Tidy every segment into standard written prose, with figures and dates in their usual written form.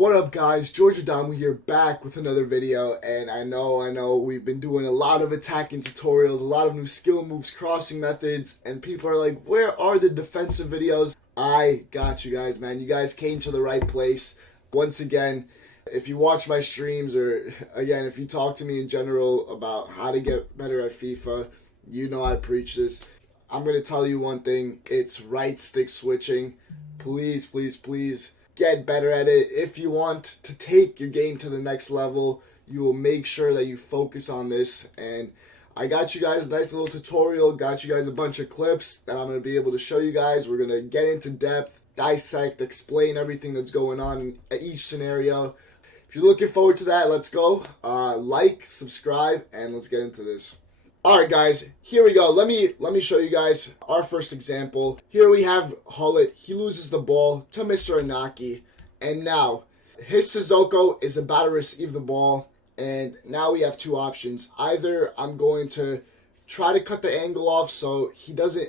What up, guys? George Adamou here, back with another video. And I know we've been doing a lot of attacking tutorials, a lot of new skill moves, crossing methods, and people are like, where are the defensive videos? I got you guys, man. You guys came to the right place. Once again, if you watch my streams, or again, if you talk to me in general about how to get better at FIFA, you know I preach this. I'm going to tell you one thing. It's right stick switching. Please, please, please get better at it. If you want to take your game to the next level, you will make sure that you focus on this. And I got you guys a nice little tutorial, got you guys a bunch of clips that I'm going to be able to show you guys. We're going to get into depth, dissect, explain everything that's going on in each scenario. If you're looking forward to that, let's go. Like, subscribe, and let's get into this. Alright guys, here we go. Let me show you guys our first example. Here we have Hullet. He loses the ball to Mr. Inaki. And now, his Sissoko is about to receive the ball. And now we have two options. Either I'm going to try to cut the angle off so he doesn't...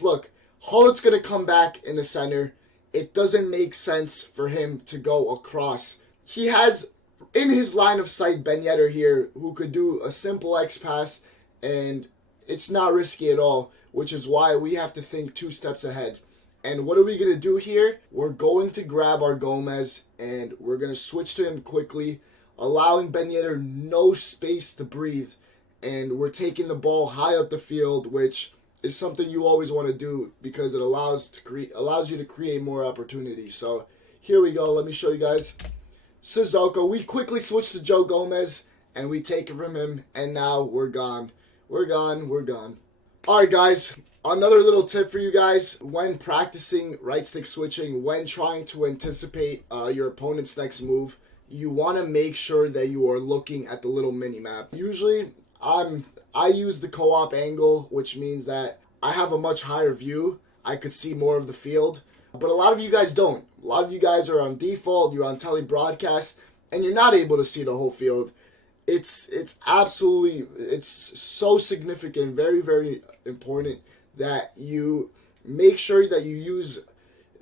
Look, Hullet's going to come back in the center. It doesn't make sense for him to go across. He has, in his line of sight, Ben Yedder here, who could do a simple X pass. And it's not risky at all, which is why we have to think 2 steps ahead. And what are we going to do here? We're going to grab our Gomez, and we're going to switch to him quickly, allowing Ben Yedder no space to breathe. And we're taking the ball high up the field, which is something you always want to do because it allows you to create more opportunities. So here we go. Let me show you guys. Sissoko, we quickly switch to Joe Gomez, and we take it from him, and now we're gone. We're gone. Alright guys, another little tip for you guys when practicing right stick switching, when trying to anticipate your opponent's next move, you want to make sure that you are looking at the little mini map. Usually, I use the co-op angle, which means that I have a much higher view. I could see more of the field, but a lot of you guys don't. A lot of you guys are on default, you're on telebroadcast, and you're not able to see the whole field. It's so significant, very, very important that you make sure that you use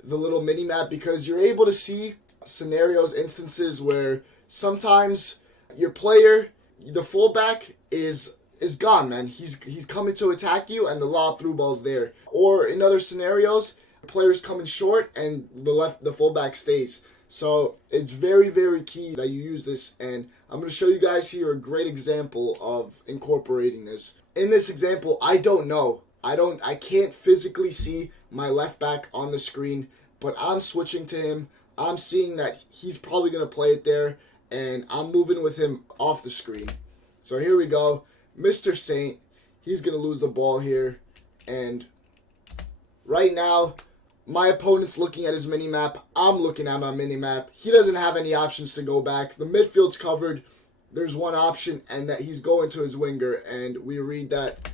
the little mini map because you're able to see scenarios, instances where sometimes your player, the fullback, is gone, man. He's coming to attack you and the lob through ball's there. Or in other scenarios, the player's coming short and the fullback stays. So it's very, very key that you use this, and I'm going to show you guys here a great example of incorporating this. In this example, I can't physically see my left back on the screen, but I'm switching to him. I'm seeing that he's probably going to play it there, and I'm moving with him off the screen. So here we go. Mr. Saint, he's going to lose the ball here, and right now, my opponent's looking at his mini-map. I'm looking at my mini-map. He doesn't have any options to go back. The midfield's covered. There's one option, and that he's going to his winger. And we read that.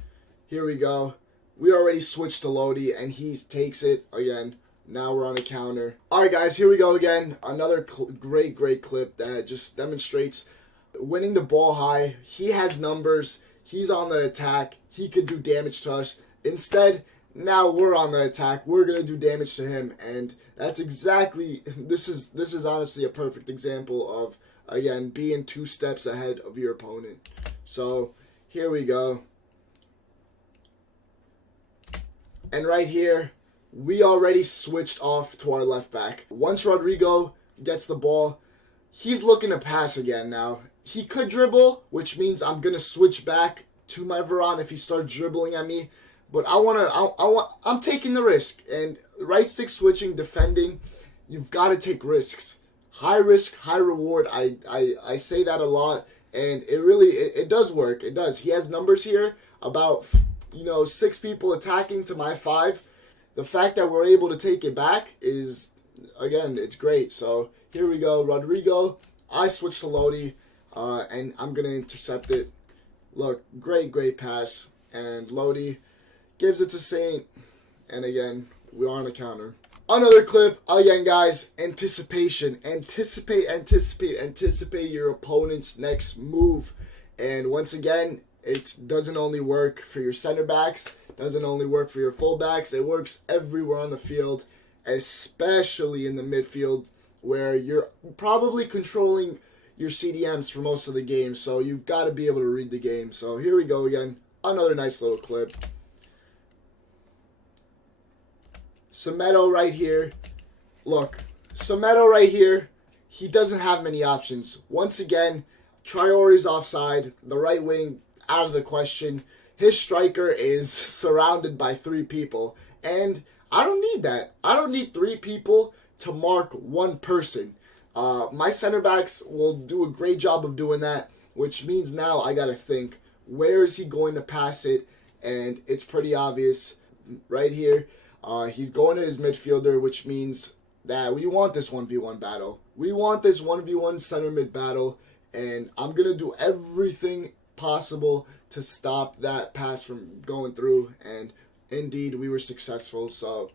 Here we go. We already switched to Lodi, and he takes it again. Now we're on a counter. All right, guys, here we go again. Another great clip that just demonstrates winning the ball high. He has numbers. He's on the attack. He could do damage to us. Instead, now we're on the attack. We're going to do damage to him. And that's exactly, this is honestly a perfect example of, again, being 2 steps ahead of your opponent. So here we go. And right here, we already switched off to our left back. Once Rodrigo gets the ball, he's looking to pass again now. He could dribble, which means I'm going to switch back to my Varane if he starts dribbling at me. But I'm taking the risk. And right stick switching, defending, you've got to take risks. High risk, high reward. I say that a lot, and it does work. It does. He has numbers here about 6 people attacking to my 5. The fact that we're able to take it back is, again, it's great. So here we go, Rodrigo. I switch to Lodi, and I'm gonna intercept it. Look, great pass, and Lodi gives it to Saint, and again, we're on a counter. Another clip, again guys, anticipation. Anticipate your opponent's next move. And once again, it doesn't only work for your center backs, doesn't only work for your fullbacks, it works everywhere on the field, especially in the midfield. where you're probably controlling your CDMs for most of the game, so you've got to be able to read the game. So here we go again, another nice little clip. Semedo right here. Look, Semedo right here, he doesn't have many options. Once again, Traore's offside, the right wing out of the question. His striker is surrounded by 3 people, and I don't need that. I don't need 3 people to mark 1 person. My center backs will do a great job of doing that, which means now I got to think, where is he going to pass it? And it's pretty obvious right here. He's going to his midfielder, which means that we want this 1v1 battle. We want this 1v1 center mid battle, and I'm going to do everything possible to stop that pass from going through, and indeed we were successful. So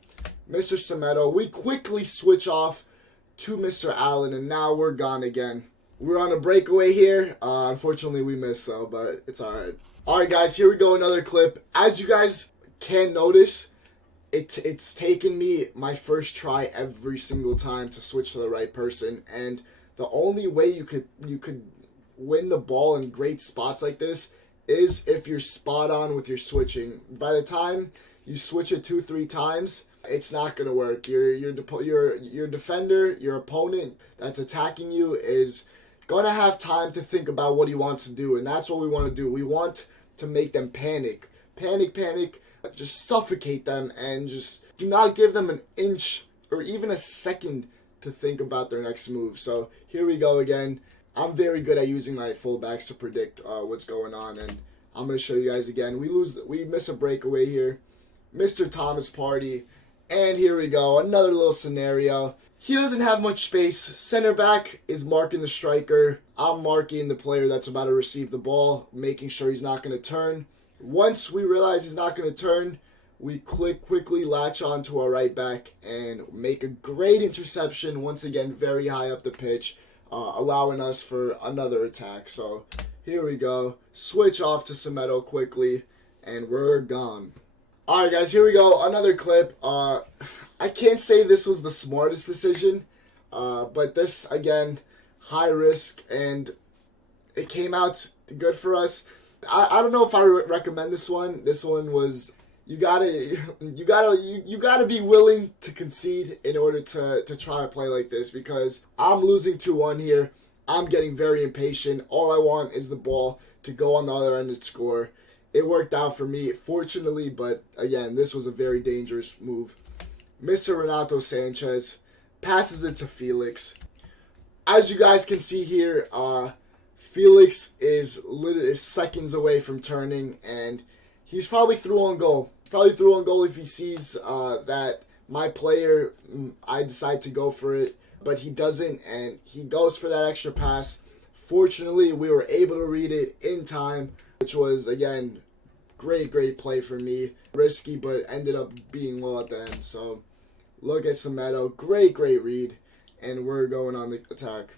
Mr. Semedo, we quickly switch off to Mr. Allen, and now we're gone again. We're on a breakaway here. Unfortunately we missed though, but it's alright. Alright guys, here we go, another clip. As you guys can notice, it's taken me my first try every single time to switch to the right person, and the only way you could win the ball in great spots like this is if you're spot on with your switching. By the time you switch it 2-3 times, it's not gonna work. Your defender, your opponent that's attacking you is gonna have time to think about what he wants to do, and that's what we want to do. We want to make them panic, just suffocate them, and just do not give them an inch or even a second to think about their next move. So here we go again. I'm very good at using my fullbacks to predict what's going on, and I'm going to show you guys again. We miss a breakaway here. Mr. Thomas Partey, and here we go. Another little scenario. He doesn't have much space. Center back is marking the striker. I'm marking the player that's about to receive the ball, making sure he's not going to turn. Once we realize he's not going to turn, we quickly latch on to our right back and make a great interception, once again very high up the pitch, allowing us for another attack. So here we go. Switch off to Semedo quickly, and we're gone. Alright guys, here we go. Another clip. I can't say this was the smartest decision, but this, again, high risk, and it came out good for us. I don't know if I recommend this one. This one was, you gotta be willing to concede in order to try to play like this, because I'm losing 2-1 here. I'm getting very impatient. All I want is the ball to go on the other end and score. It worked out for me, fortunately, but again, this was a very dangerous move. Mr. Renato Sanchez passes it to Felix. As you guys can see here, Felix is seconds away from turning, and he's probably through on goal. Probably through on goal if he sees that my player, I decide to go for it, but he doesn't, and he goes for that extra pass. Fortunately, we were able to read it in time, which was, again, great play for me. Risky, but ended up being well at the end. So look at Semedo, great read, and we're going on the attack.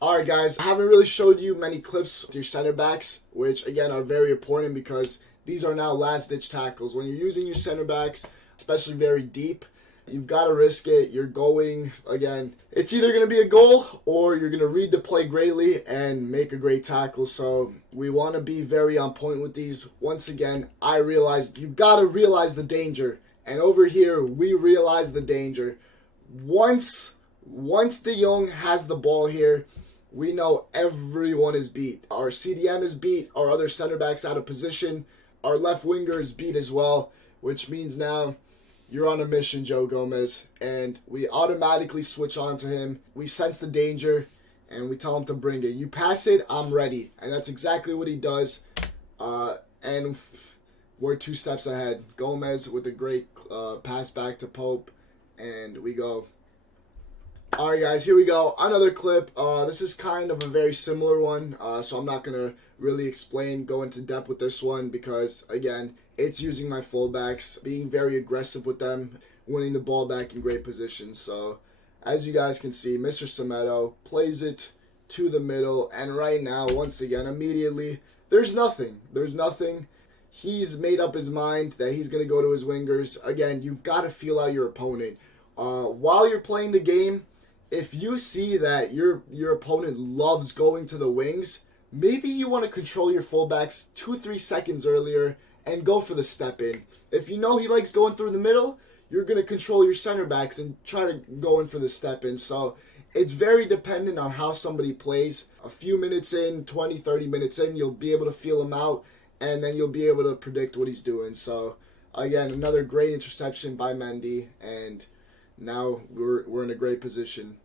Alright guys, I haven't really showed you many clips with your center backs, which again are very important because these are now last ditch tackles. When you're using your center backs, especially very deep, you've got to risk it. You're going, again, it's either going to be a goal or you're going to read the play greatly and make a great tackle. So we want to be very on point with these. Once again, I realized you've got to realize the danger. And over here, we realize the danger. Once De Jong has the ball here, we know everyone is beat. Our CDM is beat. Our other center back's out of position. Our left winger is beat as well, which means now you're on a mission, Joe Gomez. And we automatically switch on to him. We sense the danger, and we tell him to bring it. You pass it, I'm ready. And that's exactly what he does. And we're 2 steps ahead. Gomez with a great pass back to Pope, and we go. Alright guys, here we go. Another clip. This is kind of a very similar one, so I'm not going to really go into depth with this one because, again, it's using my fullbacks, being very aggressive with them, winning the ball back in great positions. So, as you guys can see, Mr. Semedo plays it to the middle, and right now, once again, immediately, there's nothing. He's made up his mind that he's going to go to his wingers. Again, you've got to feel out your opponent. While you're playing the game, if you see that your opponent loves going to the wings, maybe you want to control your fullbacks 2-3 seconds earlier and go for the step in. If you know he likes going through the middle, you're going to control your center backs and try to go in for the step in. So it's very dependent on how somebody plays. A few minutes in, 20, 30 minutes in, you'll be able to feel him out, and then you'll be able to predict what he's doing. So again, another great interception by Mendy, and now we're in a great position.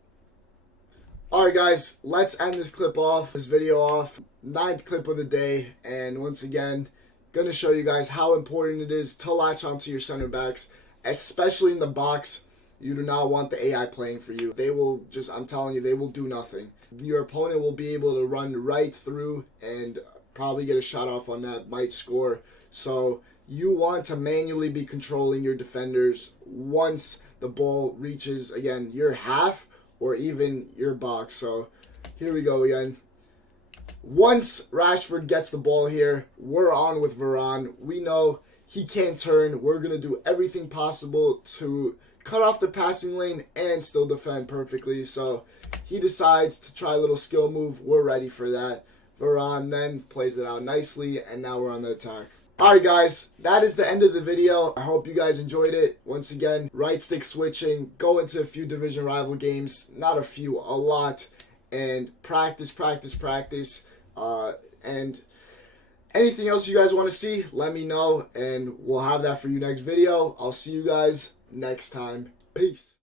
Alright guys, let's end this video off. 9th clip of the day, and once again, gonna show you guys how important it is to latch onto your center backs, especially in the box. You do not want the AI playing for you. They will just, I'm telling you, they will do nothing. Your opponent will be able to run right through and probably get a shot off on that, might score. So you want to manually be controlling your defenders once the ball reaches, again, your half or even your box. So here we go again. Once Rashford gets the ball here, we're on with Varane. We know he can't turn. We're going to do everything possible to cut off the passing lane and still defend perfectly. So he decides to try a little skill move. We're ready for that. Varane then plays it out nicely, and now we're on the attack. Alright guys, that is the end of the video. I hope you guys enjoyed it. Once again, right stick switching, go into a few division rival games, not a few, a lot, and practice. And anything else you guys want to see, let me know, and we'll have that for you next video. I'll see you guys next time. Peace.